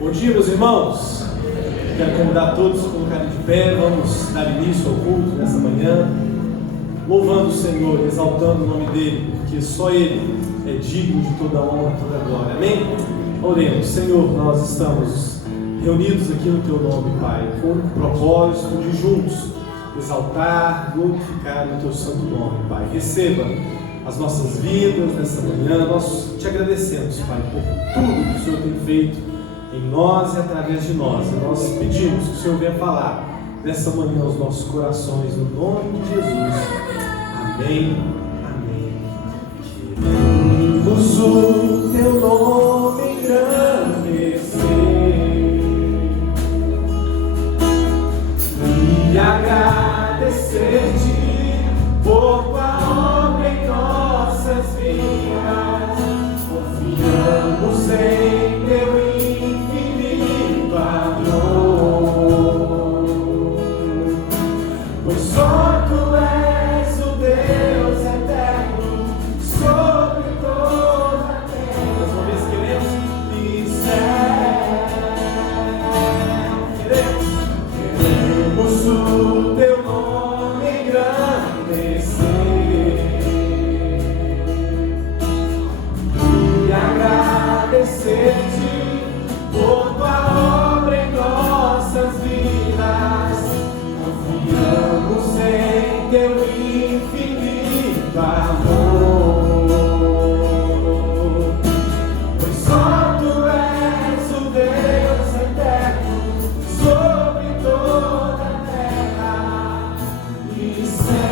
Bom dia, meus irmãos. Quero convidar todos a colocarem de pé. Vamos dar início ao culto nessa manhã, louvando o Senhor, exaltando o nome dEle, porque só Ele é digno de toda honra e toda glória. Amém? Oremos. Senhor, nós estamos reunidos aqui no Teu nome, Pai, com o propósito de juntos exaltar, glorificar o Teu santo nome, Pai. Receba as nossas vidas nessa manhã. Nós te agradecemos, Pai, por tudo que o Senhor tem feito em nós e através de nós. E nós pedimos que o Senhor venha falar nessa manhã aos nossos corações, no nome de Jesus. Amém, amém. Queremos o Teu nome engrandecer e agradecer-te por Tua obra em nossas vidas. Confiamos em Teu infinito amor, pois só Tu és o Deus eterno sobre toda a terra. Mais uma vez queremos e céu. Queremos o Teu nome engrandecer e agradecer-te por Tua obra em nossas vidas. Confiamos em Teu infinito amor, pois só Tu és o Deus eterno sobre toda a terra e céu.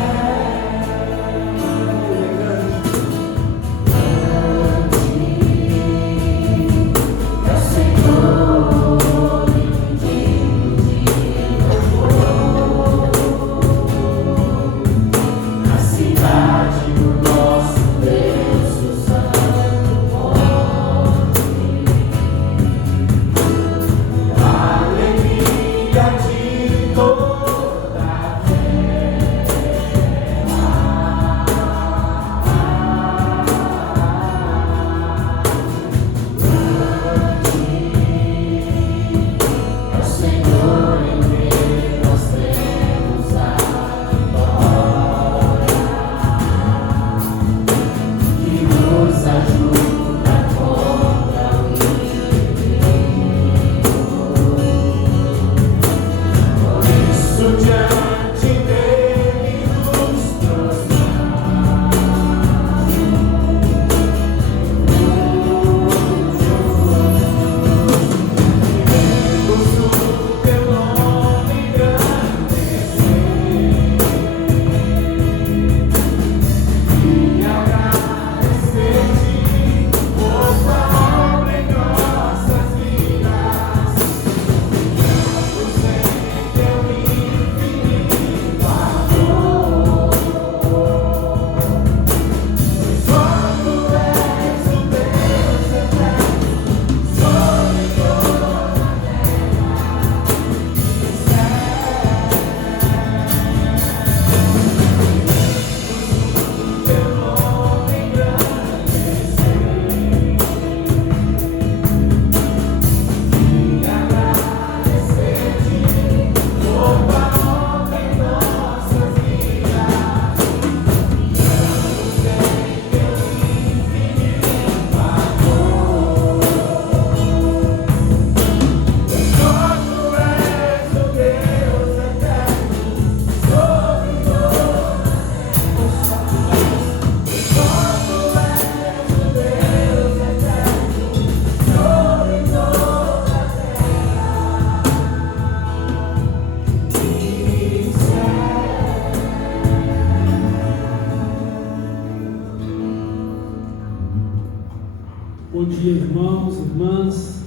Bom dia, irmãos, irmãs,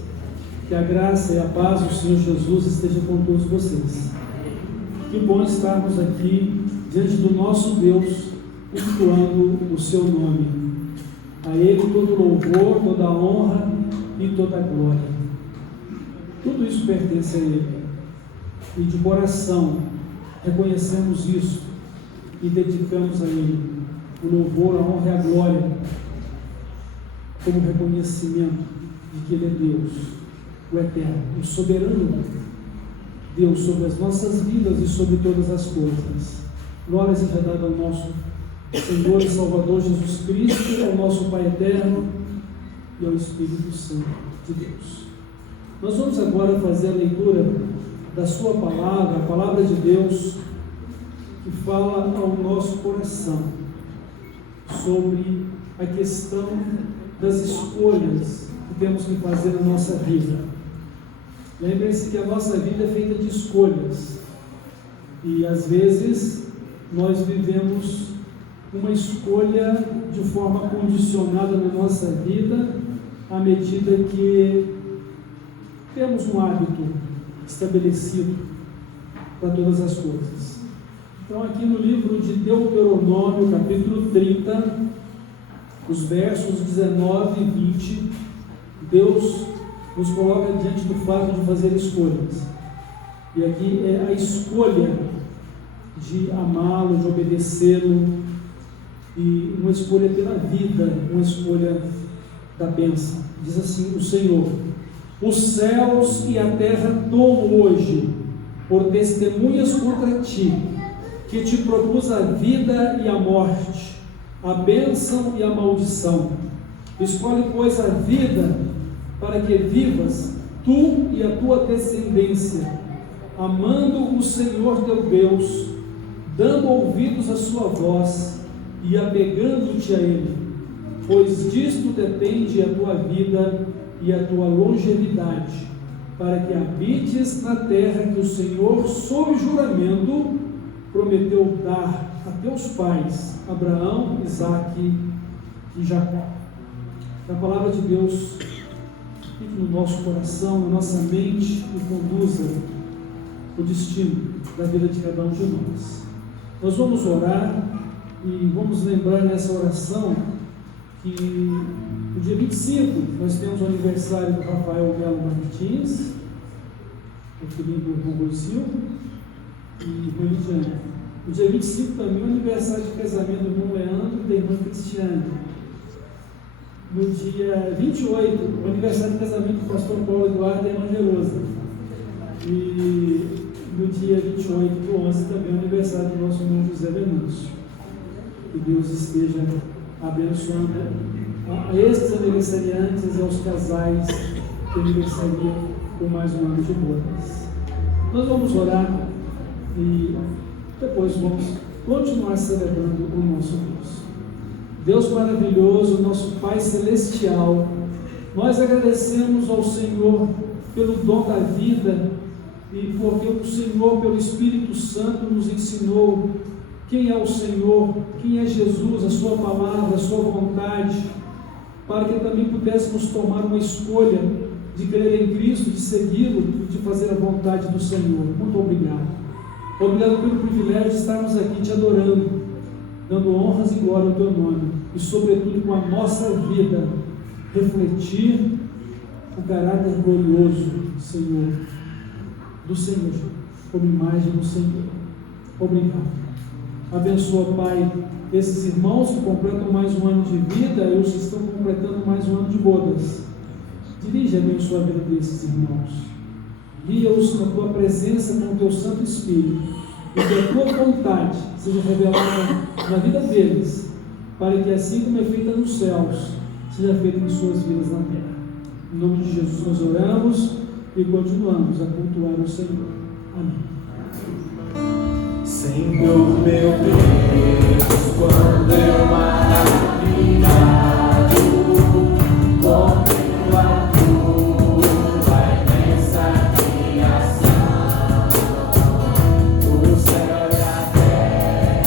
que a graça e a paz do Senhor Jesus esteja com todos vocês. Que bom estarmos aqui diante do nosso Deus, cultuando o seu nome. A Ele todo louvor, toda honra e toda glória. Tudo isso pertence a Ele. E de coração reconhecemos isso e dedicamos a Ele o louvor, a honra e a glória, como reconhecimento de que Ele é Deus o eterno, o soberano Deus sobre as nossas vidas e sobre todas as coisas. Glória seja dada ao nosso Senhor e Salvador Jesus Cristo, ao nosso Pai eterno e ao Espírito Santo de Deus. Nós vamos agora fazer a leitura da sua palavra, a palavra de Deus, que fala ao nosso coração sobre a questão das escolhas que temos que fazer na nossa vida. Lembrem-se que a nossa vida é feita de escolhas e às vezes nós vivemos uma escolha de forma condicionada na nossa vida à medida que temos um hábito estabelecido para todas as coisas. Então, aqui no livro de Deuteronômio, capítulo 30, os versos 19 e 20, Deus nos coloca diante do fato de fazer escolhas. E aqui é a escolha de amá-lo, de obedecê-lo, e uma escolha pela vida, uma escolha da bênção. Diz assim o Senhor: os céus e a terra tomo hoje por testemunhas contra ti, que te propus a vida e a morte, a bênção e a maldição. Escolhe, pois, a vida, para que vivas, tu e a tua descendência, amando o Senhor teu Deus, dando ouvidos à sua voz e apegando-te a Ele, pois disto depende a tua vida e a tua longevidade, para que habites na terra que o Senhor, sob juramento, prometeu dar a teus pais, Abraão, Isaque e Jacó. Que a palavra de Deus fique no nosso coração, na nossa mente e conduza o destino da vida de cada um de nós. Nós vamos orar e vamos lembrar nessa oração que no dia 25 nós temos o aniversário do Rafael Melo Martins, o filhinho do irmão Rui Silva e irmã Lidiane. No dia 25 também o aniversário de casamento do irmão Leandro e da irmã Cristiane. No dia 28, o aniversário de casamento do pastor Paulo Eduardo e da irmã Jerusa. E no dia 28 do 11 também o aniversário do nosso irmão José Venâncio. Que Deus esteja abençoando a estes aniversariantes e aos casais que aniversariam por mais um ano de bodas. Nós vamos orar e depois vamos continuar celebrando o nosso Deus. Deus maravilhoso, nosso Pai celestial, nós agradecemos ao Senhor pelo dom da vida e porque o Senhor, pelo Espírito Santo, nos ensinou quem é o Senhor, quem é Jesus, a sua palavra, a sua vontade, para que também pudéssemos tomar uma escolha de crer em Cristo, de segui-lo, de fazer a vontade do Senhor. Muito obrigado. Obrigado pelo privilégio de estarmos aqui te adorando, dando honras e glória ao teu nome, e sobretudo com a nossa vida, refletir o caráter glorioso, Senhor, do Senhor, como imagem do Senhor. Obrigado. Abençoa, Pai, esses irmãos que completam mais um ano de vida e os que estão completando mais um ano de bodas. Dirige e abençoa a vida desses irmãos. Guia-os na tua presença com o teu Santo Espírito, e que a tua vontade seja revelada na vida deles, para que assim como é feita nos céus, seja feita em suas vidas na terra. Em nome de Jesus nós oramos e continuamos a cultuar o Senhor. Amém. Senhor meu Deus, quando eu maravilhado contemplo a tua imensa criação, o céu e a terra,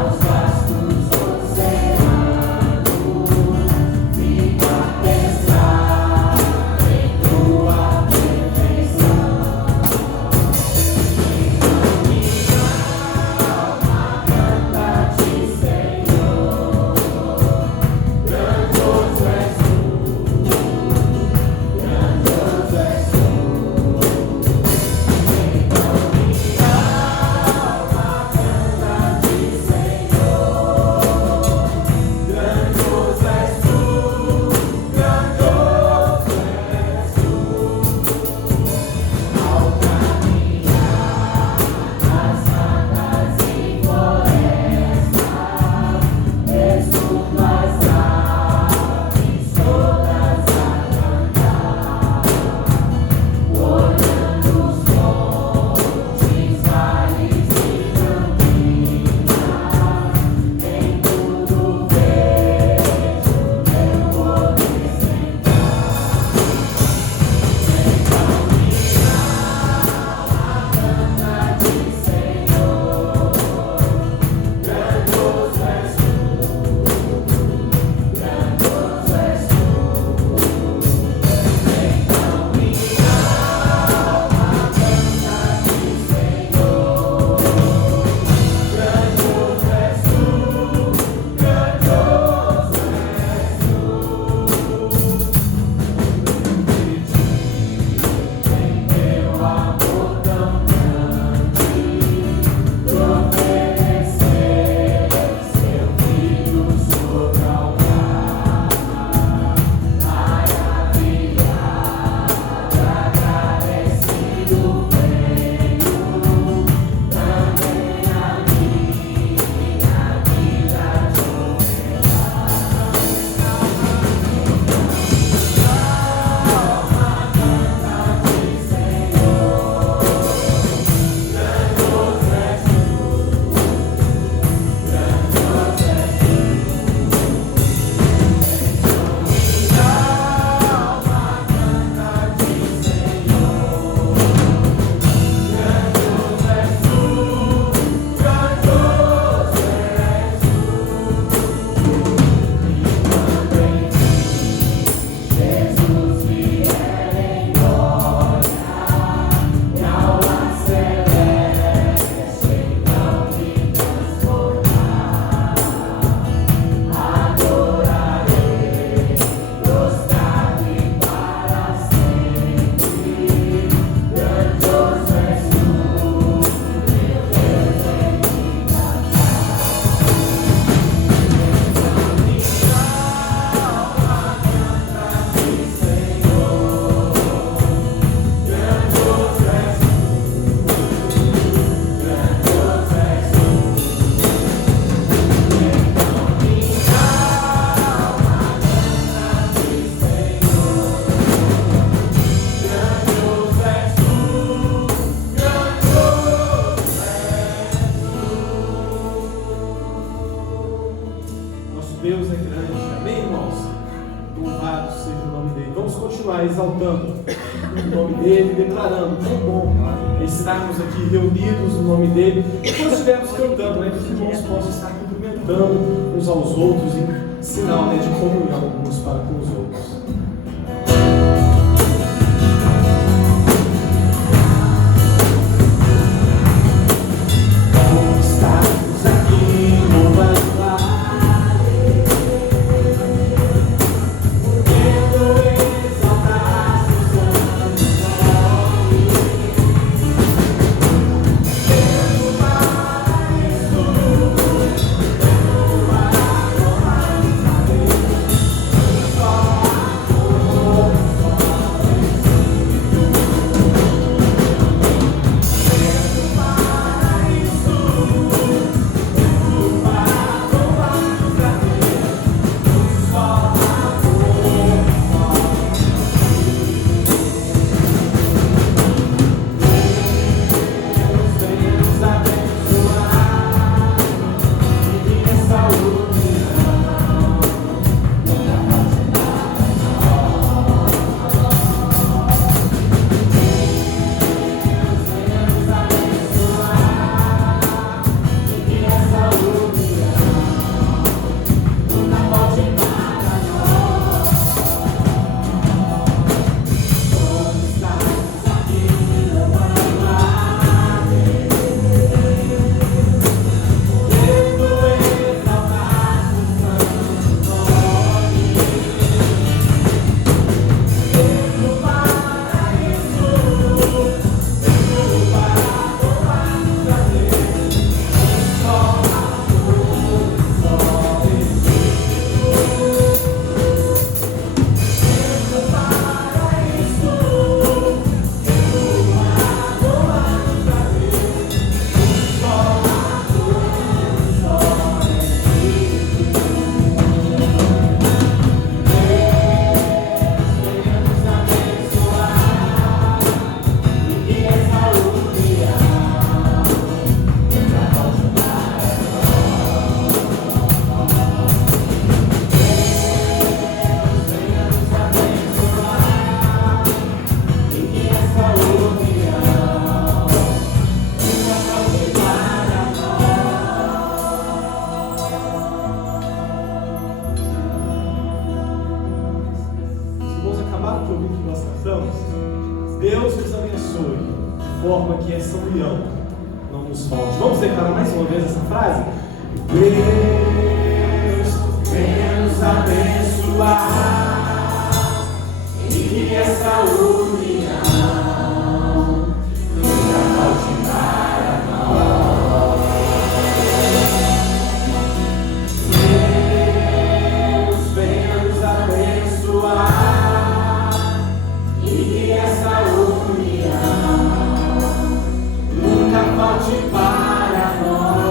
aos vastos oceanos, fico a pensar em tua perfeição. exaltando o nome dele, declarando quão bom é estarmos aqui reunidos no nome dele. E quando estivermos cantando, né, que os irmãos possam estar cumprimentando uns aos outros em sinal, né, de comunhão uns para com os outros. Deus nos abençoe, de forma que essa união não nos falte. Vamos declarar mais uma vez essa frase? Deus venha nos abençoar e que essa união nunca falte para nós. Deus venha nos abençoar e que essa união nunca falte para nós.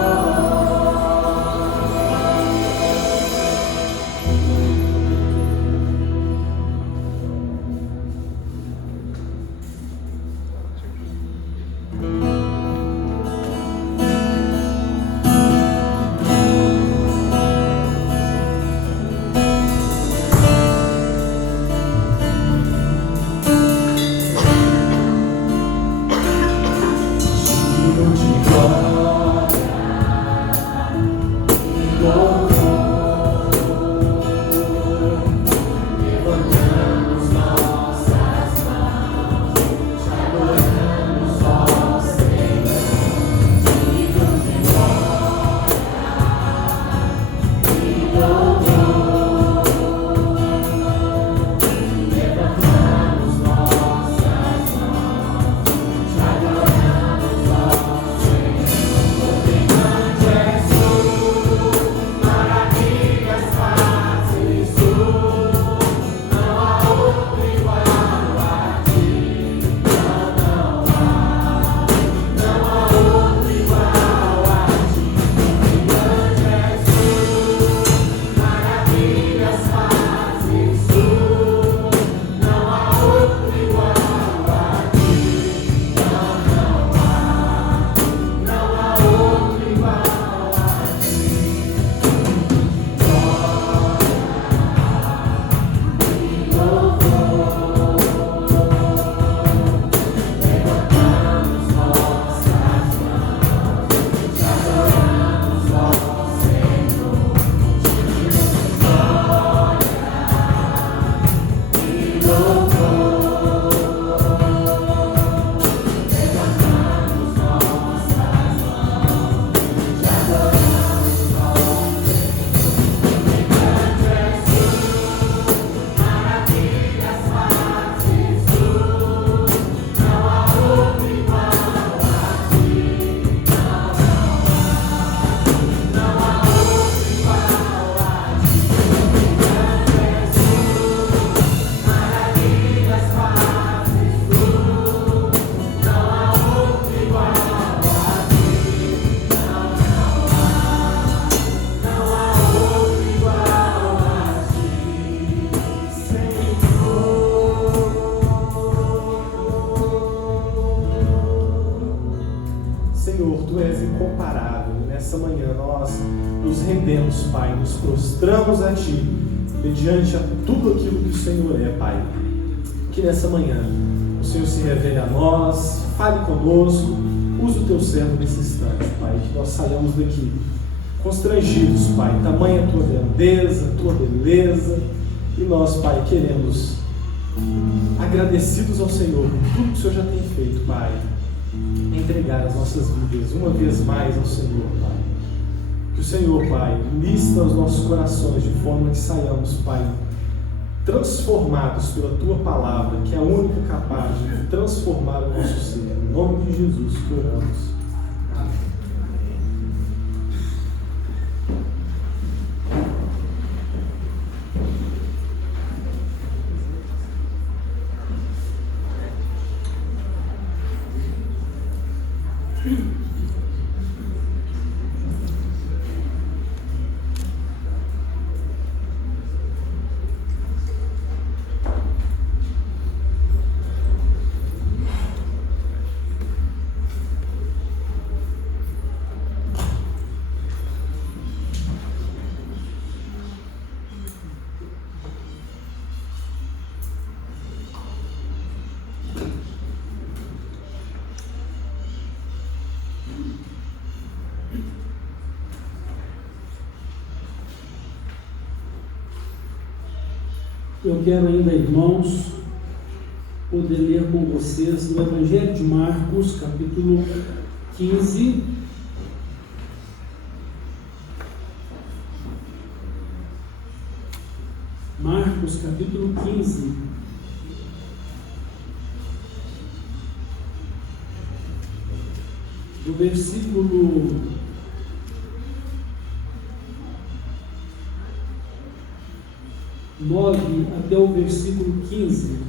rendemos, Pai, nos prostramos a Ti, mediante a tudo aquilo que o Senhor é, Pai. Que nessa manhã o Senhor se revele a nós, fale conosco, use o Teu servo nesse instante, Pai, que nós saiamos daqui constrangidos, Pai, tamanha a Tua grandeza, a Tua beleza, e nós, Pai, queremos, agradecidos ao Senhor por tudo que o Senhor já tem feito, Pai, entregar as nossas vidas uma vez mais ao Senhor, Pai. Que o Senhor, Pai, ministra os nossos corações de forma que saiamos, Pai, transformados pela Tua palavra, que é a única capaz de transformar o nosso ser. Em nome de Jesus que oramos. Eu quero ainda, irmãos, poder ler com vocês no Evangelho de Marcos, capítulo 15. Marcos, capítulo 15. Do versículo 9 até o versículo 15.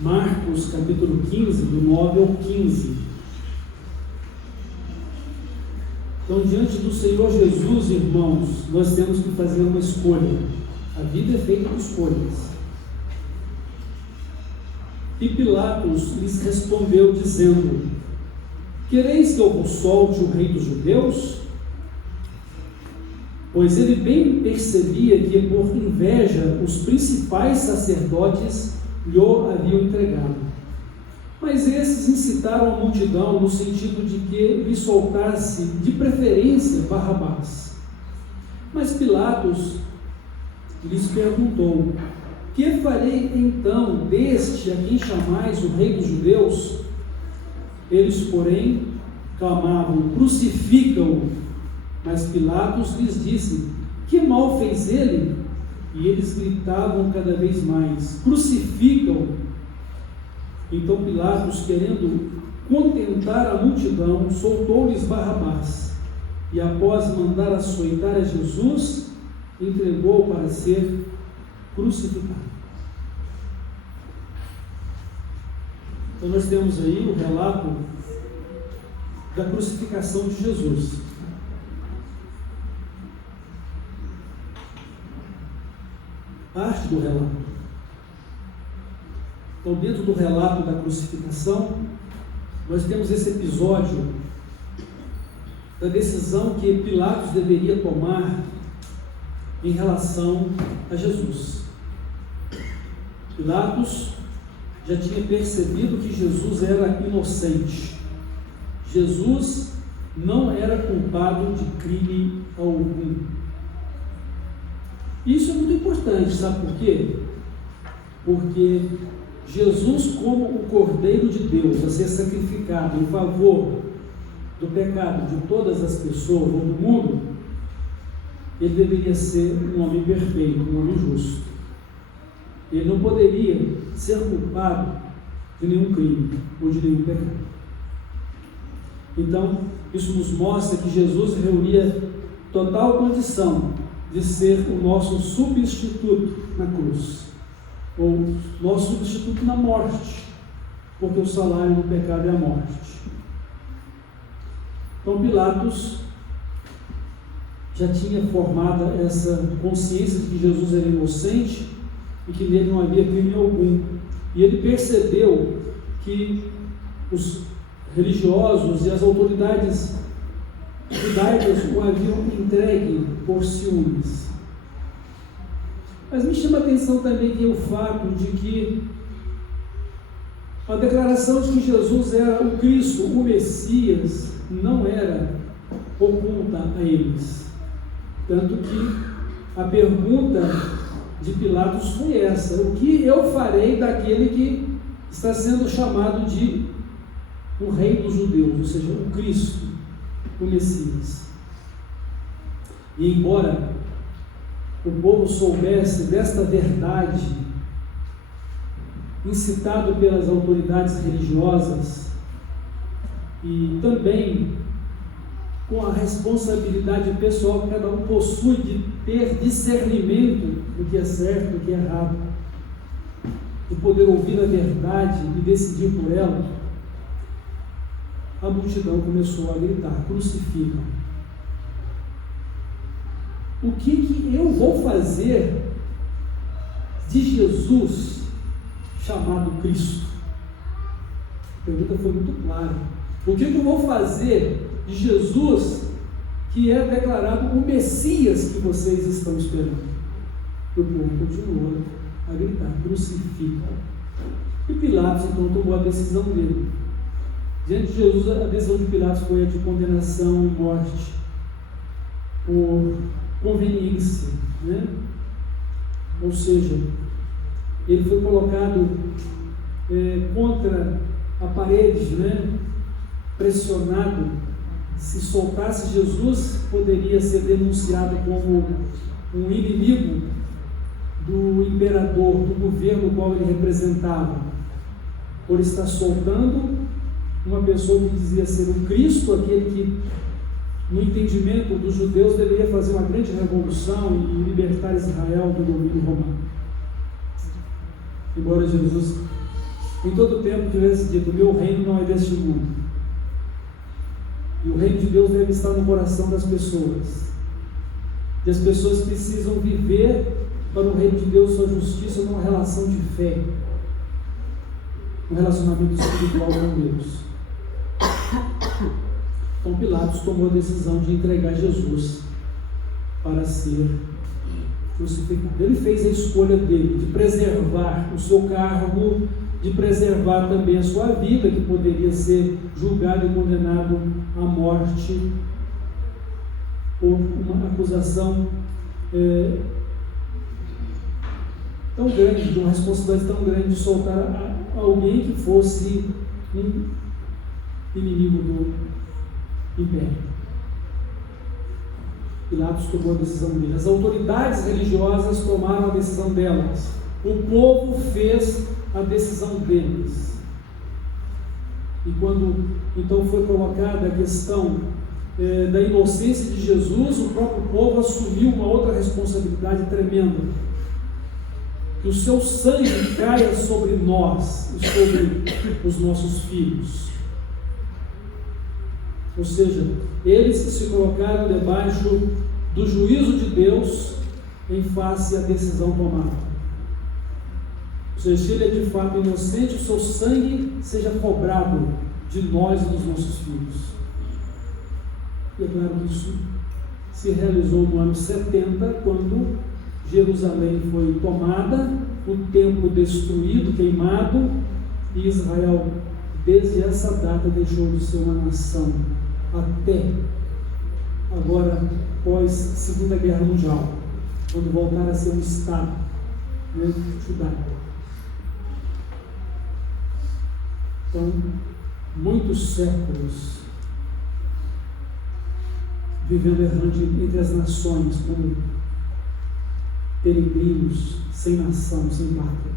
Marcos, capítulo 15, do 9 ao 15. Então, diante do Senhor Jesus, irmãos, nós temos que fazer uma escolha. A vida é feita de escolhas. E Pilatos lhes respondeu, dizendo: Quereis que eu vos solte o rei dos judeus? Pois ele bem percebia que por inveja os principais sacerdotes lhe haviam entregado. Mas esses incitaram a multidão no sentido de que lhe soltasse de preferência Barrabás. Mas Pilatos lhes perguntou: Que farei então deste a quem chamais o rei dos judeus? Eles, porém, clamavam: Crucifica-o! Mas Pilatos lhes disse: Que mal fez ele? E eles gritavam cada vez mais: Crucifica-o! Então Pilatos, querendo contentar a multidão, soltou-lhes Barrabás, e após mandar açoitar a Jesus, entregou-o para ser crucificado. Então nós temos aí o relato da crucificação de Jesus. Parte do relato. Então, dentro do relato da crucificação, nós temos esse episódio da decisão que Pilatos deveria tomar em relação a Jesus. Pilatos já tinha percebido que Jesus era inocente. Jesus não era culpado de crime algum. Isso é muito importante, sabe por quê? Porque Jesus, como o Cordeiro de Deus a ser sacrificado em favor do pecado de todas as pessoas ou do mundo, ele deveria ser um homem perfeito, um homem justo. Ele não poderia ser culpado de nenhum crime ou de nenhum pecado. Então, isso nos mostra que Jesus reunia total condição de ser o nosso substituto na cruz, ou nosso substituto na morte, porque o salário do pecado é a morte. Então Pilatos já tinha formado essa consciência de que Jesus era inocente e que nele não havia crime algum, e ele percebeu que os religiosos e as autoridades judaicos o haviam entregue por ciúmes. Mas me chama a atenção também que o fato de que a declaração de que Jesus era o Cristo, o Messias, não era oculta a eles. Tanto que a pergunta de Pilatos foi essa: o que eu farei daquele que está sendo chamado de o Rei dos Judeus, ou seja, o Cristo, o Messias? E embora o povo soubesse desta verdade, incitado pelas autoridades religiosas e também com a responsabilidade pessoal que cada um possui de ter discernimento do que é certo e do que é errado, de poder ouvir a verdade e decidir por ela, a multidão começou a gritar: crucificam. O que eu vou fazer de Jesus chamado Cristo? A pergunta foi muito clara. O que eu vou fazer de Jesus que é declarado o Messias que vocês estão esperando? E o povo continuou a gritar: crucifica. E Pilatos então tomou a decisão dele. Diante de Jesus, a decisão de Pilatos foi a de condenação e morte por conveniência, né? Ou seja, ele foi colocado contra a parede, né? Pressionado. Se soltasse Jesus, poderia ser denunciado como um inimigo do imperador, do governo qual ele representava, por estar soltando uma pessoa que dizia ser o Cristo, aquele que, no entendimento dos judeus, deveria fazer uma grande revolução e libertar Israel do domínio romano. Embora Jesus, em todo o tempo, tivesse dito: o meu reino não é deste mundo. E o reino de Deus deve estar no coração das pessoas. E as pessoas precisam viver para o reino de Deus, sua justiça, numa relação de fé, um relacionamento espiritual com Deus. Então Pilatos tomou a decisão de entregar Jesus para ser crucificado. Ele fez a escolha dele de preservar o seu cargo, de preservar também a sua vida, que poderia ser julgado e condenado à morte por uma acusação tão grande, de uma responsabilidade tão grande de soltar alguém que fosse um inimigo do império. Pilatos tomou a decisão dele. As autoridades religiosas tomaram a decisão delas. O povo fez a decisão deles. E quando então foi colocada a questão da inocência de Jesus, o próprio povo assumiu uma outra responsabilidade tremenda: que o seu sangue caia sobre nós e sobre os nossos filhos. Ou seja, eles se colocaram debaixo do juízo de Deus em face à decisão tomada. Ou seja, se ele é de fato inocente, o seu sangue seja cobrado de nós e dos nossos filhos. E é claro que isso se realizou no ano 70, quando Jerusalém foi tomada, o templo destruído, queimado, e Israel, desde essa data, deixou de ser uma nação até agora, pós Segunda Guerra Mundial, quando voltar a ser um Estado, né, judaico. Então, muitos séculos vivendo errante entre as nações, como peregrinos, sem nação, sem pátria.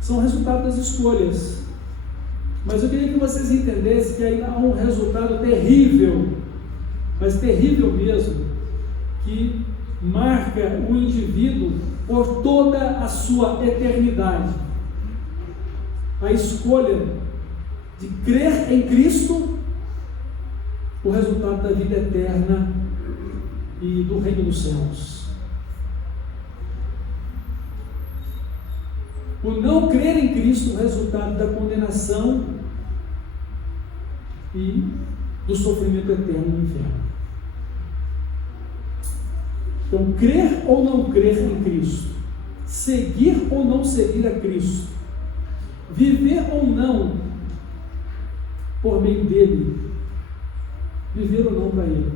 São resultado das escolhas. Mas eu queria que vocês entendessem que ainda há um resultado terrível, mas terrível mesmo, que marca o indivíduo por toda a sua eternidade. A escolha de crer em Cristo, o resultado da vida eterna e do reino dos céus. O não crer em Cristo, o resultado da condenação e do sofrimento eterno no inferno. Então, crer ou não crer em Cristo, seguir ou não seguir a Cristo, viver ou não por meio dele, viver ou não para ele,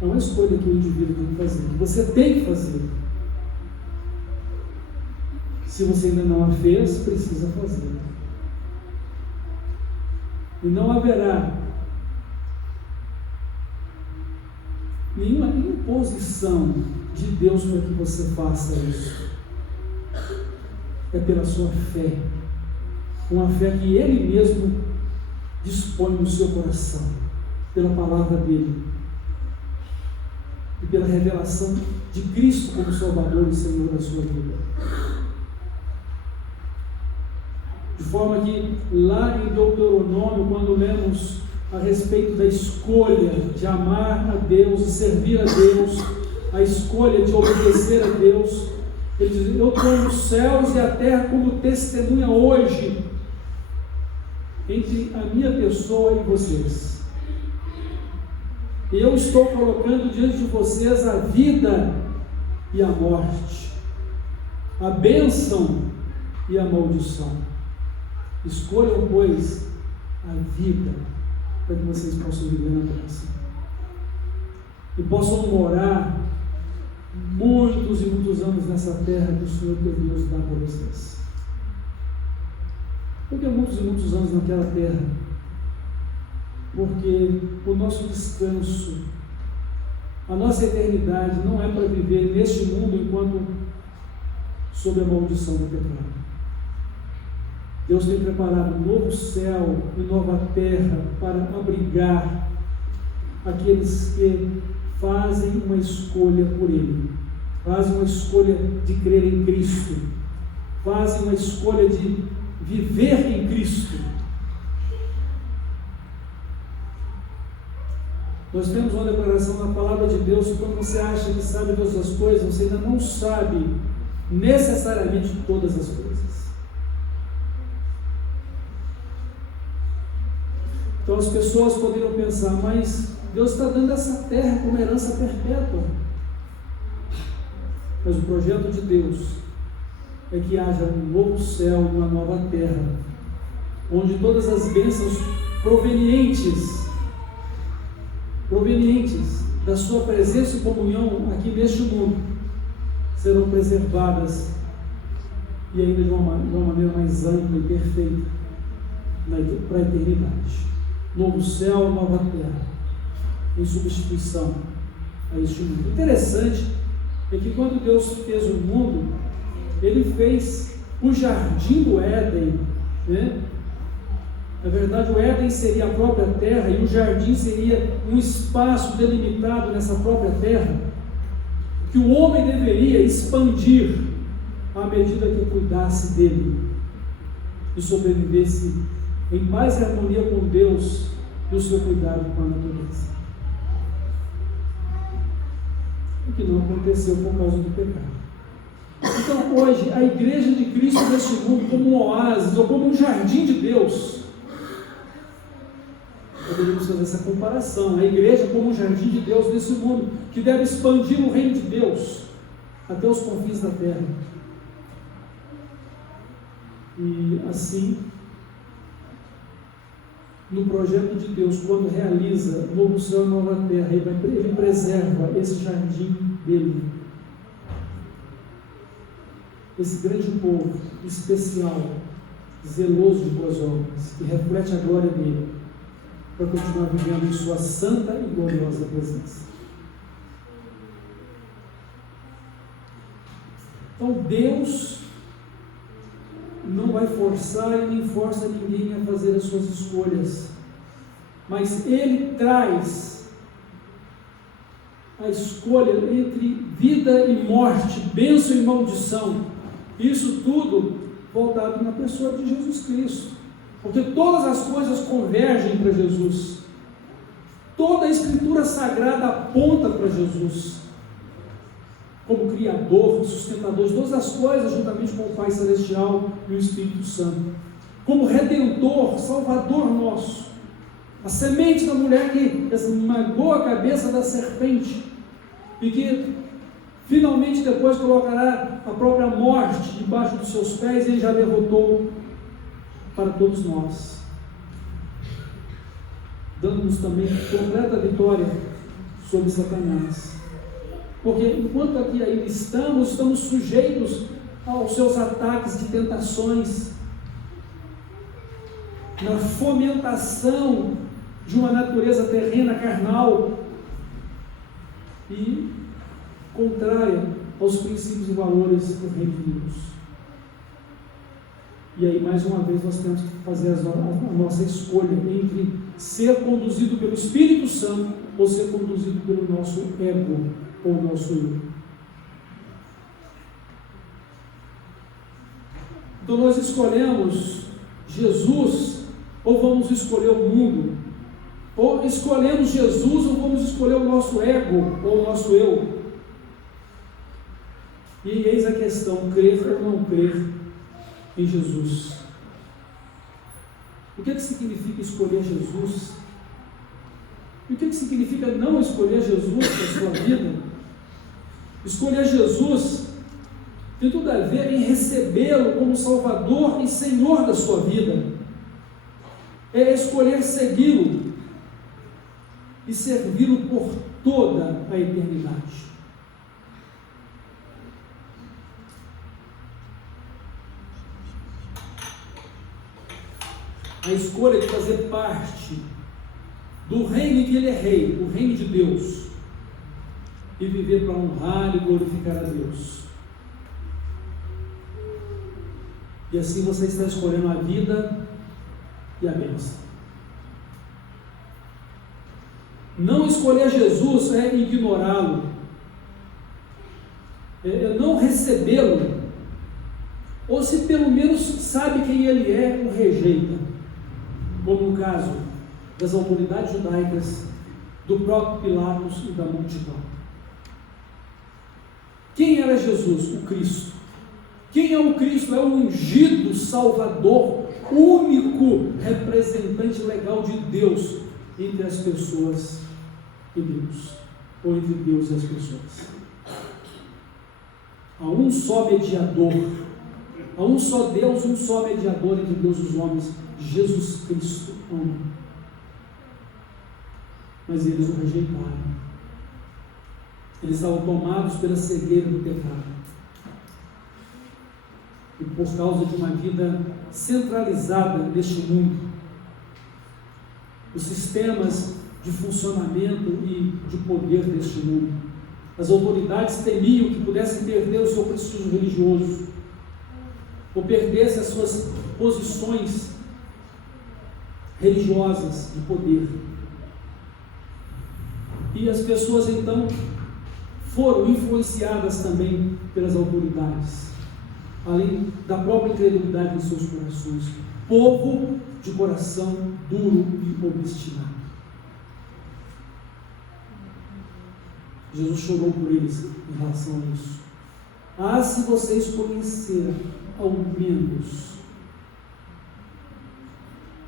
é uma escolha que o indivíduo tem que fazer, que você tem que fazer. Se você ainda não a fez, precisa fazer. E não haverá nenhuma imposição de Deus para que você faça isso. É pela sua fé, uma fé que Ele mesmo dispõe no seu coração, pela palavra dEle e pela revelação de Cristo como Salvador e Senhor da sua vida. De forma que lá em Deuteronômio, quando lemos a respeito da escolha de amar a Deus e servir a Deus, a escolha de obedecer a Deus, ele diz: eu ponho os céus e a terra como testemunha hoje entre a minha pessoa e vocês. Eu estou colocando diante de vocês a vida e a morte, a bênção e a maldição. Escolham, pois, a vida, para que vocês possam viver na bênção e possam morar muitos e muitos anos nessa terra que o Senhor teu Deus dá para vocês. Por que muitos e muitos anos naquela terra? Porque o nosso descanso, a nossa eternidade não é para viver neste mundo enquanto sob a maldição do pecado. Deus tem preparado um novo céu e nova terra para abrigar aqueles que fazem uma escolha por Ele, fazem uma escolha de crer em Cristo, fazem uma escolha de viver em Cristo. Nós temos uma declaração na palavra de Deus que quando você acha que sabe todas as coisas, você ainda não sabe necessariamente todas as coisas. Então as pessoas poderiam pensar: mas Deus está dando essa terra como herança perpétua. Mas o projeto de Deus é que haja um novo céu e uma nova terra, onde todas as bênçãos provenientes da sua presença e comunhão aqui neste mundo serão preservadas, e ainda de uma maneira mais ampla e perfeita para a eternidade. Novo céu, nova terra, em substituição a este mundo. Interessante é que quando Deus fez o mundo, Ele fez o jardim do Éden, né? Na verdade, o Éden seria a própria terra e o jardim seria um espaço delimitado nessa própria terra que o homem deveria expandir à medida que cuidasse dele e sobrevivesse em paz e harmonia com Deus e o seu cuidado com a natureza. O que não aconteceu por causa do pecado. Então hoje a igreja de Cristo neste mundo, como um oásis ou como um jardim de Deus, poderíamos fazer essa comparação, a igreja como um jardim de Deus nesse mundo, que deve expandir o reino de Deus até os confins da terra. E assim, no projeto de Deus, quando realiza novo céu e nova terra, Ele preserva esse jardim dele, esse grande povo especial, zeloso de boas obras, que reflete a glória dele, para continuar vivendo em sua santa e gloriosa presença. Então Deus não vai forçar e nem força ninguém a fazer as suas escolhas, mas Ele traz a escolha entre vida e morte, bênção e maldição, isso tudo voltado na pessoa de Jesus Cristo, porque todas as coisas convergem para Jesus, toda a Escritura Sagrada aponta para Jesus, como Criador, sustentador de todas as coisas, juntamente com o Pai Celestial e o Espírito Santo, como Redentor, Salvador nosso, A semente da mulher que esmagou a cabeça da serpente e que finalmente depois colocará a própria morte debaixo dos seus pés, ele já derrotou para todos nós, dando-nos também completa vitória sobre Satanás. Porque enquanto aqui ainda estamos sujeitos aos seus ataques de tentações, na fomentação de uma natureza terrena, carnal e contrária aos princípios e valores do reino de Deus. E aí, mais uma vez, nós temos que fazer a nossa escolha entre ser conduzido pelo Espírito Santo ou ser conduzido pelo nosso ego ou nosso eu. Então nós escolhemos Jesus ou vamos escolher o mundo? Ou escolhemos Jesus ou vamos escolher o nosso ego ou o nosso eu? E eis a questão: crer ou não crer em Jesus? O que significa escolher Jesus? E o que significa não escolher Jesus na sua vida? Escolher Jesus tem tudo a ver em recebê-lo como Salvador e Senhor da sua vida. É escolher segui-lo e servi-lo por toda a eternidade. A escolha de fazer parte do reino em que ele é rei, o reino de Deus, e viver para honrar e glorificar a Deus. E assim você está escolhendo a vida e a bênção. Não escolher Jesus é ignorá-lo, é não recebê-lo, ou se pelo menos sabe quem ele é, o rejeita, como no caso das autoridades judaicas, do próprio Pilatos e da multidão. Quem era Jesus? O Cristo. Quem é o Cristo? É o ungido Salvador, único representante legal de Deus entre as pessoas e Deus, ou entre Deus e as pessoas. Há um só mediador, há um só Deus, um só mediador entre Deus e os homens, Jesus Cristo, homem. Mas eles o rejeitaram. Eles estavam tomados pela cegueira do pecado. E por causa de uma vida centralizada neste mundo, os sistemas de funcionamento e de poder deste mundo, as autoridades temiam que pudessem perder o seu prestígio religioso, ou perdesse as suas posições religiosas de poder. E as pessoas então foram influenciadas também pelas autoridades, além da própria incredulidade em seus corações. Povo de coração duro e obstinado. Jesus chorou por eles em relação a isso. Ah, se vocês conheceram ao menos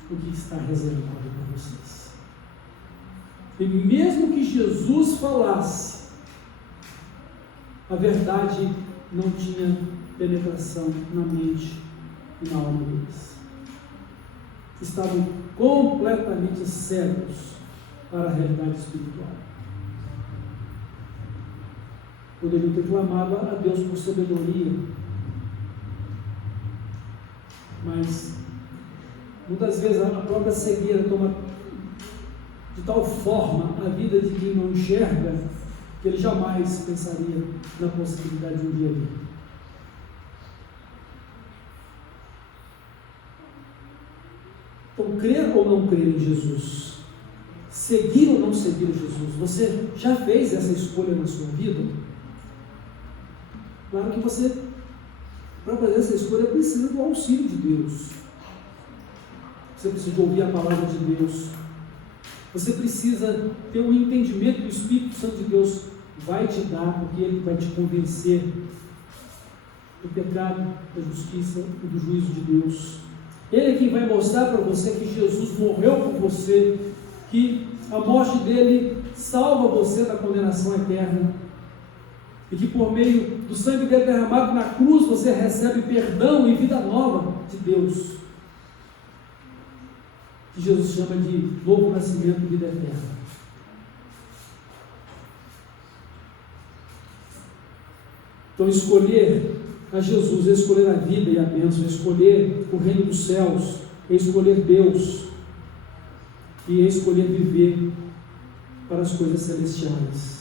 o que está reservado para vocês. E mesmo que Jesus falasse, a verdade não tinha penetração na mente e na alma deles. Estavam completamente cegos para a realidade espiritual. Poderiam ter clamado a Deus por sabedoria, mas muitas vezes a própria cegueira toma de tal forma a vida de quem não enxerga, que ele jamais pensaria na possibilidade de um dia ver. Então, crer ou não crer em Jesus? Seguir ou não seguir Jesus? Você já fez essa escolha na sua vida? Claro que você, para fazer essa escolha, precisa do auxílio de Deus. Você precisa de ouvir a palavra de Deus. Você precisa ter um entendimento do Espírito Santo de Deus vai te dar, porque Ele vai te convencer do pecado, da justiça e do juízo de Deus. Ele é quem vai mostrar para você que Jesus morreu por você que a morte dele salva você da condenação eterna, e que por meio do sangue dele derramado na cruz você recebe perdão e vida nova de Deus, que Jesus chama de novo nascimento e vida eterna. Então, escolher a Jesus é escolher a vida e a bênção, é escolher o reino dos céus, é escolher Deus, e é escolher viver para as coisas celestiais.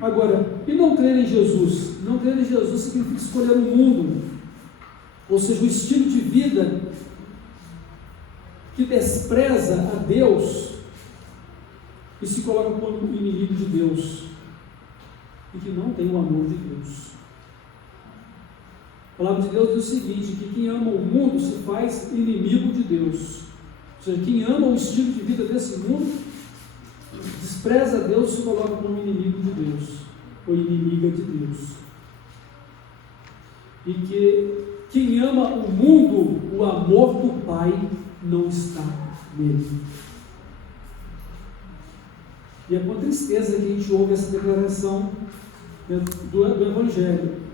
Agora, e não crer em Jesus? Não crer em Jesus significa escolher o mundo, ou seja, o estilo de vida que despreza a Deus e se coloca como inimigo de Deus, e que não tem o amor de Deus. A palavra de Deus diz o seguinte, que quem ama o mundo se faz inimigo de Deus. Ou seja, quem ama o estilo de vida desse mundo, despreza a Deus e se coloca como inimigo de Deus, ou inimiga de Deus. E que quem ama o mundo, o amor do Pai não está nele. E é com tristeza que a gente ouve essa declaração do Evangelho.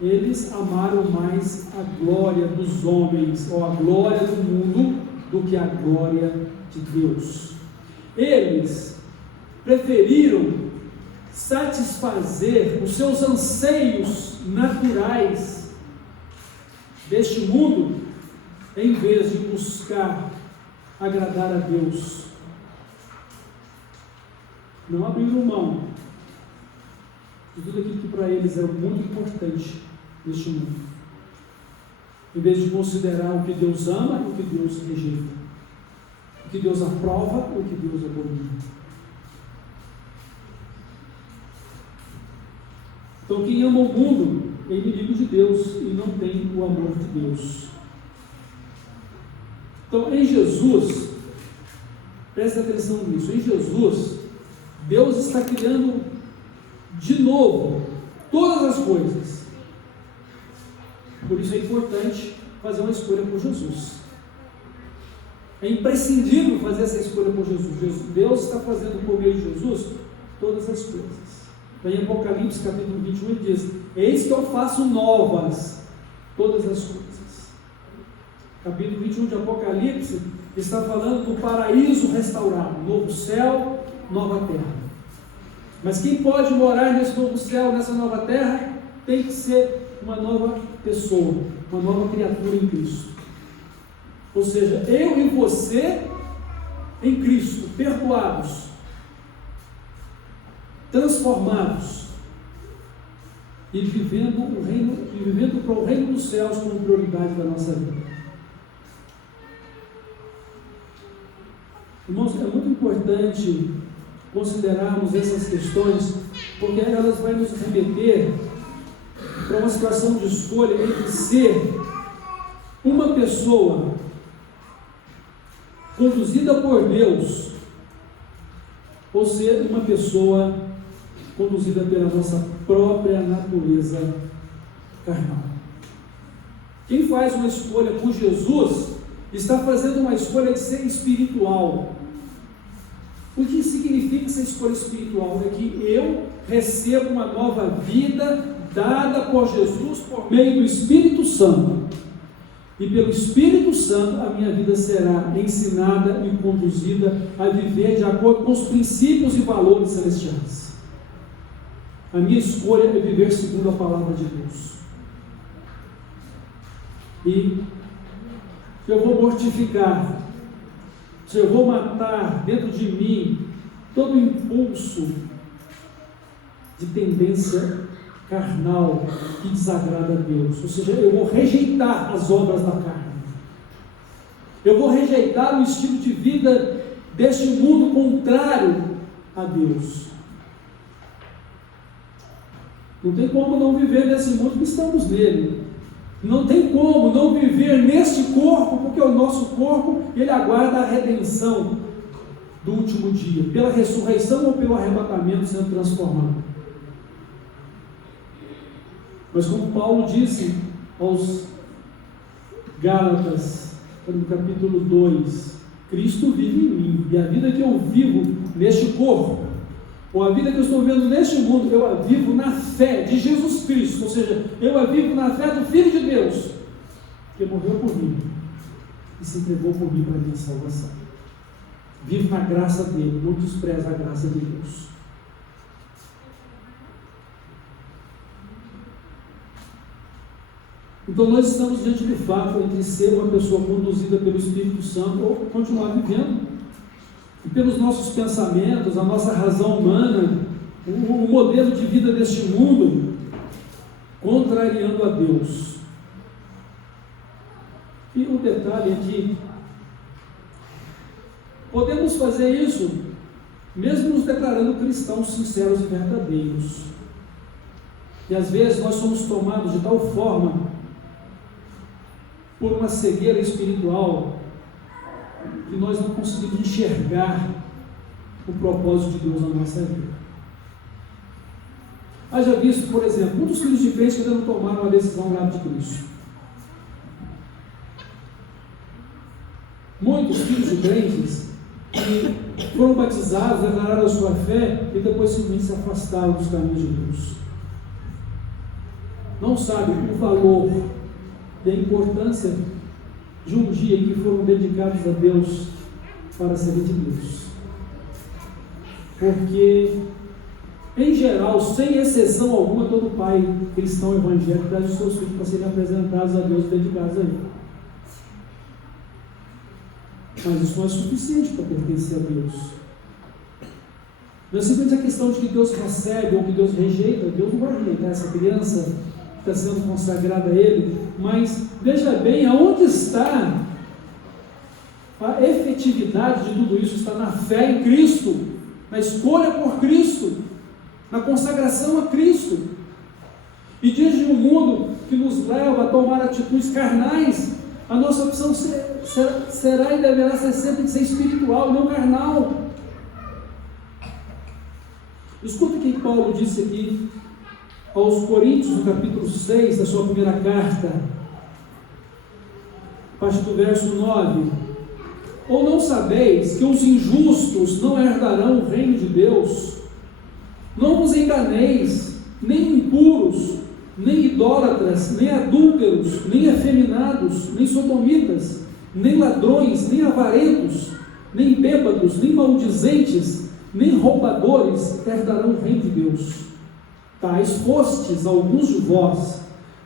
Eles amaram mais a glória dos homens, ou a glória do mundo, do que a glória de Deus. Eles preferiram satisfazer os seus anseios naturais deste mundo, em vez de buscar agradar a Deus. Não abriram mão de tudo aquilo que para eles era muito importante neste mundo, em vez de considerar o que Deus ama e o que Deus rejeita, o que Deus aprova e o que Deus abomina. Então, quem ama o mundo é inimigo de Deus e não tem o amor de Deus. Então, em Jesus, preste atenção nisso, em Jesus, Deus está criando de novo todas as coisas. Por isso é importante fazer uma escolha por Jesus. É imprescindível fazer essa escolha por Jesus. Deus está fazendo por meio de Jesus todas as coisas. Em Apocalipse capítulo 21 ele diz: eis que eu faço novas todas as coisas. Capítulo 21 de Apocalipse está falando do paraíso restaurado, novo céu, nova terra. Mas quem pode morar nesse novo céu, nessa nova terra, tem que ser uma nova pessoa, uma nova criatura em Cristo. Ou seja, eu e você em Cristo, perdoados, transformados e vivendo para o reino dos céus como prioridade da nossa vida. Irmãos, é muito importante considerarmos essas questões, porque elas vão nos remeter para uma situação de escolha entre ser uma pessoa conduzida por Deus ou ser uma pessoa conduzida pela nossa própria natureza carnal. Quem faz uma escolha por Jesus está fazendo uma escolha de ser espiritual. O que significa essa escolha espiritual? É que eu recebo uma nova vida dada por Jesus por meio do Espírito Santo. E pelo Espírito Santo a minha vida será ensinada e conduzida a viver de acordo com os princípios e valores celestiais. A minha escolha é viver segundo a palavra de Deus. E se eu vou mortificar, se eu vou matar dentro de mim todo impulso de tendência carnal que desagrada a Deus, ou seja, eu vou rejeitar as obras da carne, eu vou rejeitar o estilo de vida deste mundo contrário a Deus. Não tem como não viver nesse mundo que estamos nele. Não tem como não viver neste corpo, porque o nosso corpo, ele aguarda a redenção do último dia, pela ressurreição ou pelo arrebatamento sendo transformado. Mas como Paulo disse aos Gálatas, no capítulo 2, Cristo vive em mim, e a vida que eu vivo neste corpo, ou a vida que eu estou vivendo neste mundo, eu a vivo na fé de Jesus Cristo, ou seja, eu a vivo na fé do Filho de Deus, que morreu por mim e se entregou por mim para a minha salvação. Vivo na graça dele, não despreza a graça de Deus. Então nós estamos diante do fato entre ser uma pessoa conduzida pelo Espírito Santo ou continuar vivendo, e pelos nossos pensamentos, a nossa razão humana, o modelo de vida deste mundo, contrariando a Deus. E o detalhe é que podemos fazer isso mesmo nos declarando cristãos sinceros e verdadeiros. E às vezes nós somos tomados de tal forma por uma cegueira espiritual que nós não conseguimos enxergar o propósito de Deus na nossa vida. Haja visto, por exemplo, muitos filhos de crentes que ainda não tomaram a decisão ao lado de Cristo. Muitos filhos de crentes que foram batizados, declararam a sua fé e depois simplesmente se afastaram dos caminhos de Deus. Não sabem o valor e a importância de um dia em que foram dedicados a Deus para serem de Deus. Porque, em geral, sem exceção alguma, todo pai cristão evangélico traz os seus filhos para serem apresentados a Deus e dedicados a Ele. Mas isso não é suficiente para pertencer a Deus. Não é simplesmente a questão de que Deus recebe ou que Deus rejeita. Deus não vai rejeitar essa criança que está sendo consagrada a Ele, mas veja bem, aonde está a efetividade de tudo isso? Está na fé em Cristo, na escolha por Cristo, na consagração a Cristo. E diante de um mundo que nos leva a tomar atitudes carnais, a nossa opção será e deverá ser sempre de ser espiritual, não carnal. Escuta o que Paulo disse aqui aos Coríntios, no capítulo 6 da sua primeira carta, a partir do verso 9. Ou não sabeis que os injustos não herdarão o reino de Deus? Não vos enganeis, nem impuros, nem idólatras, nem adúlteros, nem efeminados, nem sodomitas, nem ladrões, nem avarentos, nem bêbados, nem maldizentes, nem roubadores herdarão o reino de Deus. Tais fostes alguns de vós,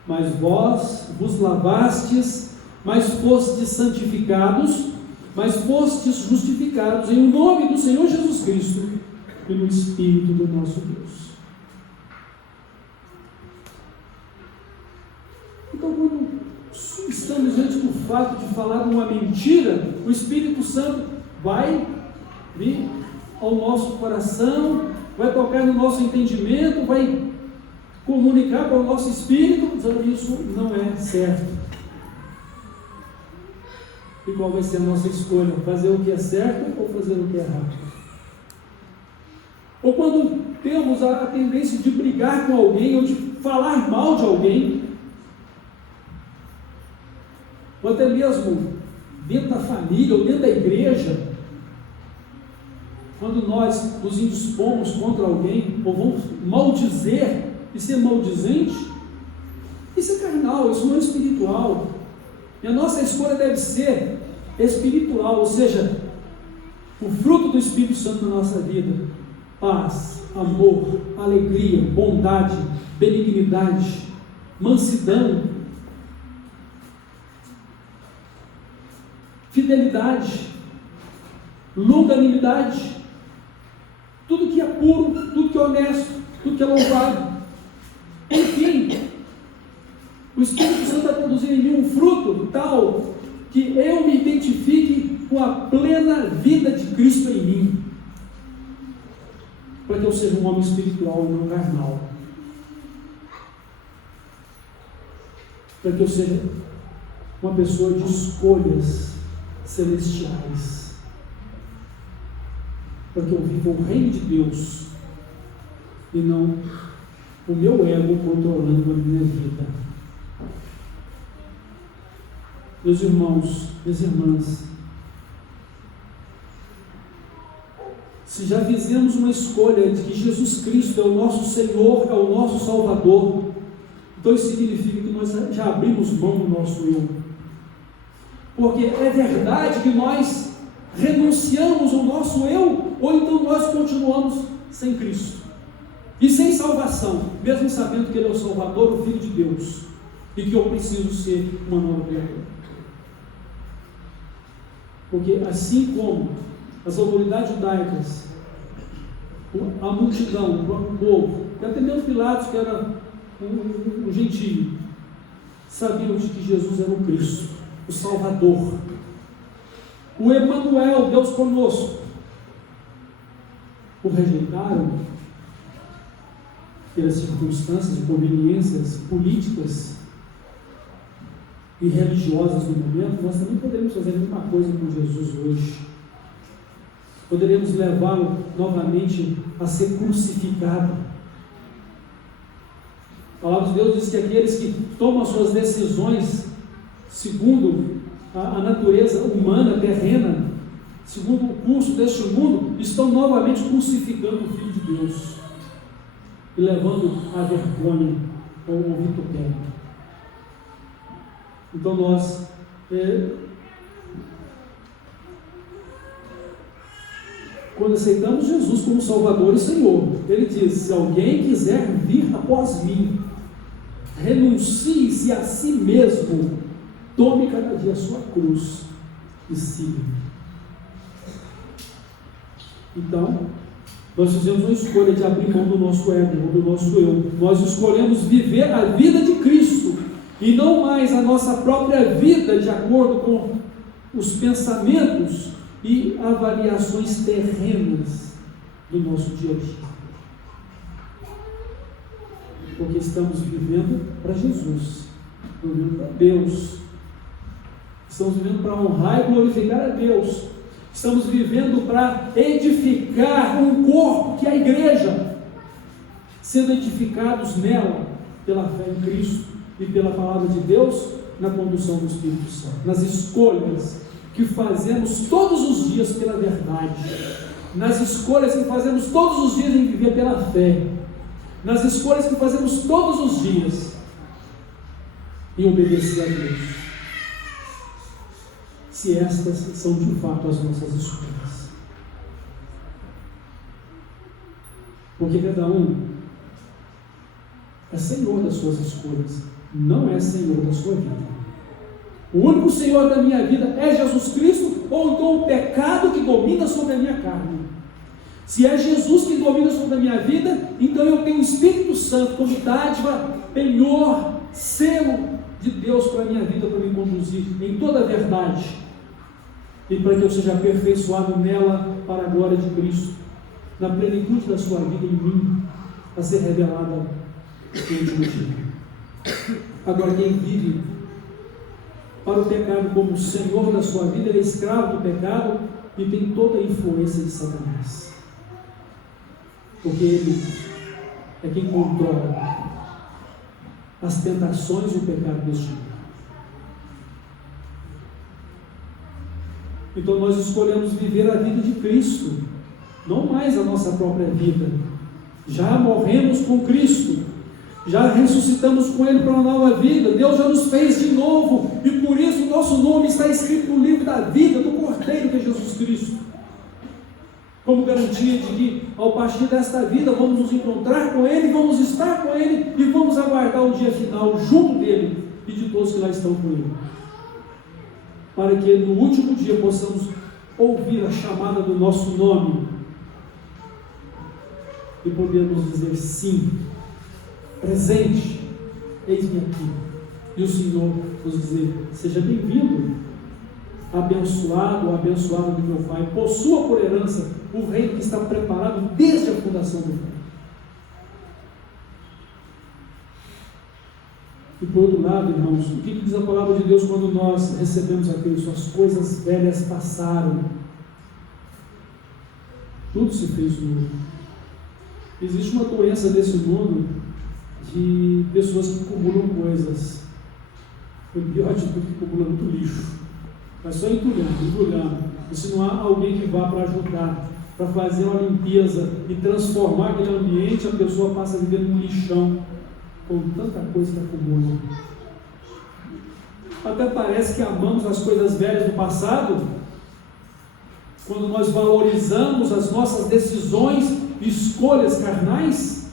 mas vós vos lavastes, mas fostes santificados, mas fostes justificados em nome do Senhor Jesus Cristo e no Espírito do nosso Deus. Então, quando estamos diante do fato de falar uma mentira, o Espírito Santo vai vir ao nosso coração, vai tocar no nosso entendimento, vai comunicar para o nosso espírito, dizendo que isso não é certo. E qual vai ser a nossa escolha? Fazer o que é certo ou fazer o que é errado? Ou quando temos a tendência de brigar com alguém, ou de falar mal de alguém, ou até mesmo dentro da família, ou dentro da igreja, quando nós nos indispomos contra alguém, ou vamos maldizer e ser maldizente, isso é carnal, isso não é espiritual. E a nossa escolha deve ser espiritual, ou seja, o fruto do Espírito Santo na nossa vida: paz, amor, alegria, bondade, benignidade, mansidão, fidelidade, longanimidade, tudo que é puro, tudo que é honesto, tudo que é louvável. Enfim, o Espírito Santo vai produzir em mim um fruto tal que eu me identifique com a plena vida de Cristo em mim, para que eu seja um homem espiritual e não carnal, para que eu seja uma pessoa de escolhas celestiais, para que eu viva o reino de Deus e não o meu ego controlando a minha vida. Meus irmãos, minhas irmãs, se já fizemos uma escolha de que Jesus Cristo é o nosso Senhor, é o nosso Salvador, então isso significa que nós já abrimos mão do nosso eu. Porque é verdade que nós renunciamos ao nosso eu, ou então nós continuamos sem Cristo e sem salvação, mesmo sabendo que Ele é o Salvador, o Filho de Deus, e que eu preciso ser uma nova criatura. Porque assim como as autoridades judaicas, a multidão, o próprio povo, e até mesmo Pilatos, que era um gentio, sabiam de que Jesus era o Cristo, o Salvador, o Emanuel, Deus conosco. O rejeitaram pelas circunstâncias e conveniências políticas e religiosas do momento. Nós também poderíamos fazer a mesma coisa com Jesus hoje. Poderíamos levá-lo novamente a ser crucificado. A palavra de Deus diz que aqueles que tomam as suas decisões segundo a natureza humana, terrena, segundo o curso deste mundo, estão novamente crucificando o Filho de Deus e levando a vergonha ou o vitupério. Então nós quando aceitamos Jesus como Salvador e Senhor, Ele diz: se alguém quiser vir após mim, renuncie-se a si mesmo, tome cada dia a sua cruz e siga-me. Então, nós fizemos uma escolha de abrir mão do nosso ego, do nosso eu. Nós escolhemos viver a vida de Cristo e não mais a nossa própria vida de acordo com os pensamentos e avaliações terrenas do nosso dia a dia. Porque estamos vivendo para Jesus, vivendo para Deus, estamos vivendo para honrar e glorificar a Deus, estamos vivendo para edificar um corpo que é a igreja, sendo edificados nela pela fé em Cristo e pela palavra de Deus, na condução do Espírito Santo, nas escolhas que fazemos todos os dias pela verdade, nas escolhas que fazemos todos os dias em viver pela fé, nas escolhas que fazemos todos os dias em obedecer a Deus, se estas são de fato as nossas escolhas. Porque cada um é senhor das suas escolhas, não é senhor da sua vida. O único Senhor da minha vida é Jesus Cristo, ou então o pecado que domina sobre a minha carne. Se é Jesus que domina sobre a minha vida, então eu tenho o Espírito Santo como dádiva, penhor, selo de Deus para a minha vida, para me conduzir em toda a verdade, e para que eu seja aperfeiçoado nela para a glória de Cristo, na plenitude da sua vida em mim, a ser revelada no último dia. Agora, quem vive para o pecado como Senhor da sua vida, ele é escravo do pecado e tem toda a influência de Satanás, porque ele é quem controla as tentações e o pecado deste mundo. Então nós escolhemos viver a vida de Cristo, não mais a nossa própria vida. Já morremos com Cristo, já ressuscitamos com Ele para uma nova vida. Deus já nos fez de novo, e por isso o nosso nome está escrito no livro da vida do Cordeiro, que é Jesus Cristo, como garantia de que ao partir desta vida vamos nos encontrar com Ele, vamos estar com Ele e vamos aguardar o dia final junto dEle e de todos que lá estão com Ele, para que no último dia possamos ouvir a chamada do nosso nome e podermos dizer: sim, presente, eis-me aqui. E o Senhor nos dizer: seja bem-vindo, abençoado, abençoado do meu Pai, possua por herança o reino que está preparado desde a fundação do mundo. E por outro lado, irmãos, o que diz a palavra de Deus quando nós recebemos a Cristo? As coisas velhas passaram, tudo se fez novo. Existe uma doença desse mundo de pessoas que acumulam coisas. O pior de tudo, que acumula muito lixo, mas só entulhando, e se não há alguém que vá para ajudar para fazer uma limpeza e transformar aquele ambiente, a pessoa passa a viver num lixão, com tanta coisa que acumula. Até parece que amamos as coisas velhas do passado, quando nós valorizamos as nossas decisões e escolhas carnais.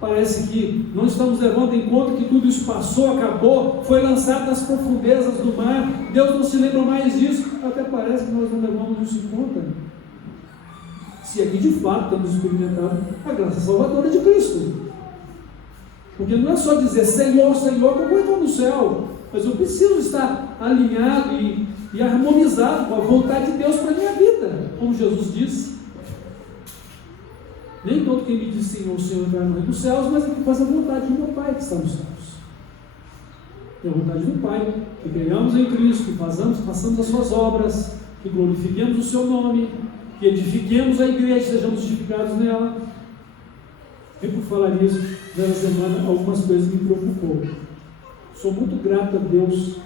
Parece que não estamos levando em conta que tudo isso passou, acabou, foi lançado nas profundezas do mar, Deus não se lembra mais disso. Até parece que nós não levamos isso em conta, se aqui de fato temos experimentado a graça salvadora de Cristo. Porque não é só dizer Senhor, Senhor, que eu vou entrar no céu, mas eu preciso estar alinhado e harmonizado com a vontade de Deus para a minha vida, como Jesus disse. Nem todo quem me diz Senhor, Senhor entrar no reino dos céus, mas é que faz a vontade do meu Pai que está nos céus. É a vontade do Pai, que creiamos em Cristo, que façamos as suas obras, que glorifiquemos o seu nome, que edifiquemos a igreja, sejamos justificados nela. E por falar nisso, nessa semana algumas coisas me preocupou. Sou muito grato a Deus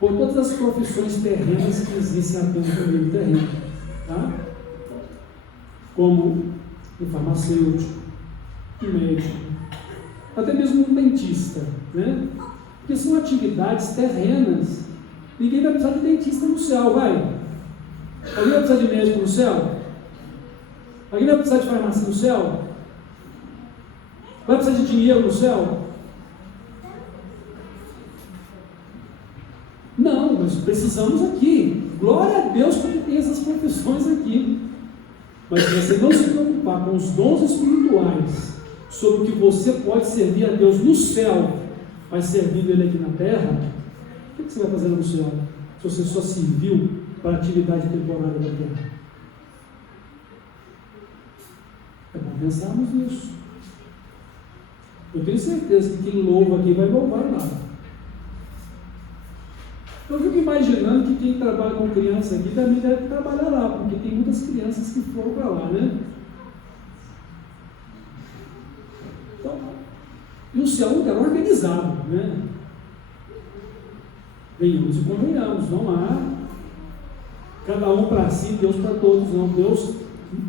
por todas as profissões terrenas que existem apenas no meio terreno, tá? Como um farmacêutico, um médico, até mesmo um dentista, né? Porque são atividades terrenas. Ninguém vai precisar de dentista no céu, vai? Alguém vai precisar de médico no céu? Alguém vai precisar de farmácia no céu? Vai precisar de dinheiro no céu? Não, mas precisamos aqui. Glória a Deus porque tem essas profissões aqui. Mas se você não se preocupar com os dons espirituais, sobre o que você pode servir a Deus no céu, mas servindo Ele aqui na terra, o que você vai fazer no céu? Se você só serviu para a atividade temporária da terra. É bom pensarmos nisso. Eu tenho certeza que quem louva aqui vai louvar lá. Eu fico imaginando que quem trabalha com criança aqui também deve trabalhar lá, porque tem muitas crianças que foram para lá, né? Então, e o céu é um lugar organizado, né? Venhamos e convenhamos, não há cada um para si, Deus para todos, não. Deus,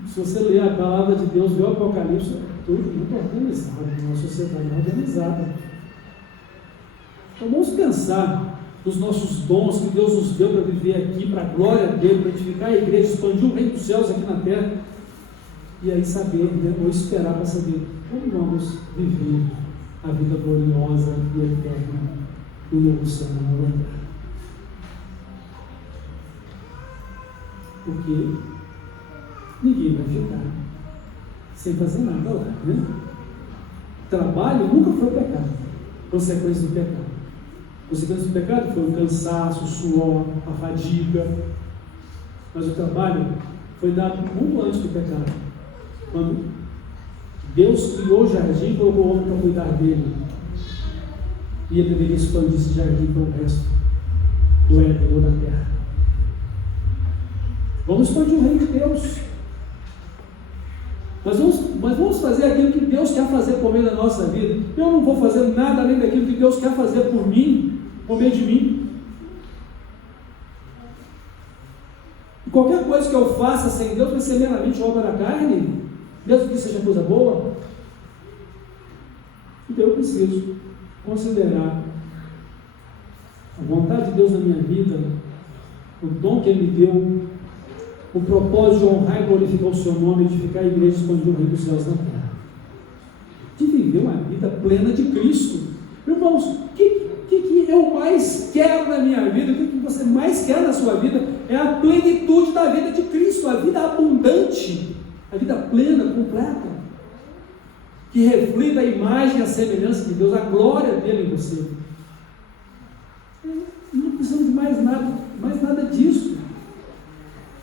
se você ler a palavra de Deus, vê o Apocalipse, tudo muito organizado, uma sociedade organizada. Então vamos pensar nos nossos dons que Deus nos deu para viver aqui, para a glória dele, para edificar a igreja, expandir o reino dos céus aqui na terra, e aí saber, né, ou esperar para saber como vamos viver a vida gloriosa e eterna do novo céu na nova terra. Porque ninguém vai ficar sem fazer nada lá, né? Trabalho nunca foi pecado, consequência do pecado. Consequência do pecado foi o cansaço, o suor, a fadiga. Mas o trabalho foi dado muito antes do pecado. Quando Deus criou o jardim e colocou o homem para cuidar dele. E ele deveria expandir esse jardim para o resto do Éden ou da terra. Vamos expandir o reino de Deus. Mas vamos fazer aquilo que Deus quer fazer por meio da nossa vida. Eu não vou fazer nada além daquilo que Deus quer fazer por mim, por meio de mim. E qualquer coisa que eu faça sem Deus vai ser meramente obra da carne, mesmo que seja coisa boa. Então eu preciso considerar a vontade de Deus na minha vida, o dom que Ele me deu, o propósito de honrar e glorificar o seu nome, edificar a igreja e expandir o reino dos céus na terra. De viver uma vida plena de Cristo. Irmãos, o que eu mais quero na minha vida, o que você mais quer na sua vida, é a plenitude da vida de Cristo, a vida abundante, a vida plena, completa, que reflita a imagem e a semelhança de Deus, a glória dele em você. Não precisamos de mais nada disso.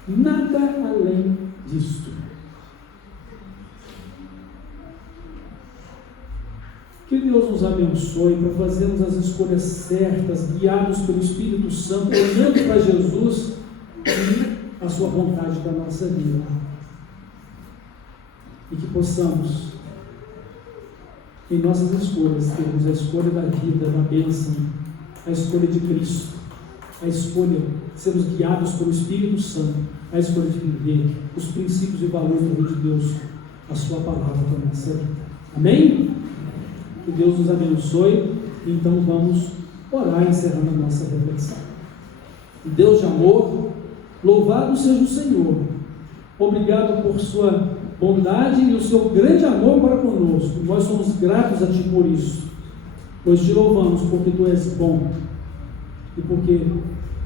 Nada além disto. Que Deus nos abençoe para fazermos as escolhas certas, guiados pelo Espírito Santo, olhando para Jesus e a sua vontade para a nossa vida. E que possamos, em nossas escolhas, termos a escolha da vida, da bênção, a escolha de Cristo, a escolha, sermos guiados pelo Espírito Santo, a escolha de viver os princípios e valores do Reino de Deus, a sua palavra para a nossa vida. Amém? Que Deus nos abençoe. Então vamos orar, encerrando a nossa reflexão. Deus de amor, louvado seja o Senhor. Obrigado por sua bondade e o seu grande amor para conosco. Nós somos gratos a Ti por isso, pois Te louvamos porque Tu és bom e porque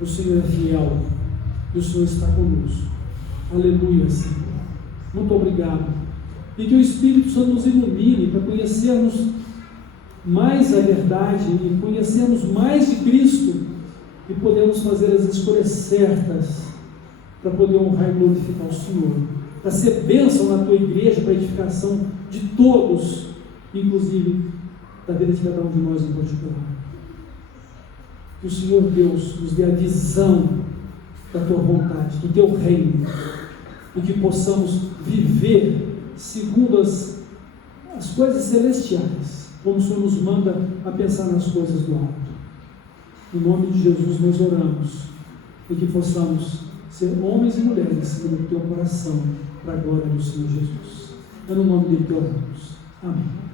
o Senhor é fiel e o Senhor está conosco. Aleluia, Senhor. Muito obrigado. E que o Espírito Santo nos ilumine para conhecermos mais a verdade e conhecermos mais de Cristo e podemos fazer as escolhas certas para poder honrar e glorificar o Senhor, para ser bênção na Tua igreja, para a edificação de todos, inclusive da vida de cada um de nós em particular. Que o Senhor Deus nos dê a visão da Tua vontade, do Teu reino, e que possamos viver segundo as coisas celestiais, como o Senhor nos manda a pensar nas coisas do alto. Em nome de Jesus nós oramos, e que possamos ser homens e mulheres segundo o Teu coração, para a glória do Senhor Jesus. É no nome dele que oramos. Amém.